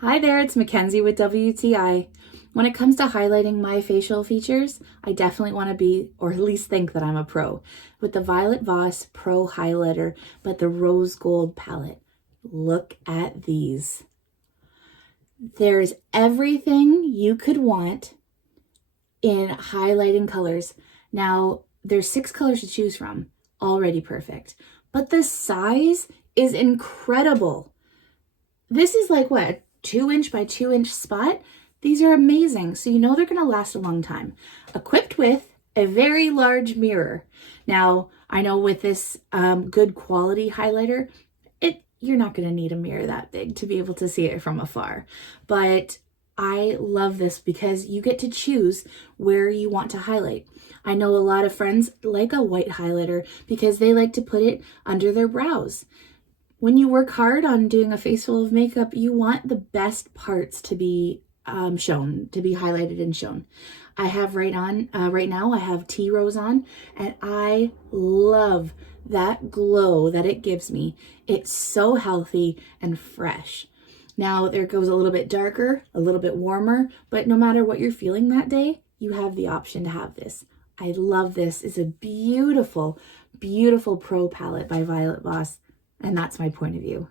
Hi there, it's Mackenzie with WTI. When it comes to highlighting my facial features, I definitely want to be, or at least think that I'm a pro, with the Violet Voss Pro Highlighter, but the rose gold palette. Look at these. There's everything you could want in highlighting colors. Now, there's 6 colors to choose from, already perfect, but the size is incredible. This is like what, a 2-inch by 2-inch spot? These are amazing. So you know they're going to last a long time. Equipped with a very large mirror. Now, I know with this good quality highlighter, you're not going to need a mirror that big to be able to see it from afar. But I love this because you get to choose where you want to highlight. I know a lot of friends like a white highlighter because they like to put it under their brows. When you work hard on doing a face full of makeup, you want the best parts to be shown, to be highlighted and shown. I have right now, I have tea rose on, and I love that glow that it gives me. It's so healthy and fresh. Now there goes a little bit darker, a little bit warmer, but no matter what you're feeling that day, you have the option to have this. I love this. It's a beautiful, beautiful pro palette by Violet Voss. And that's my point of view.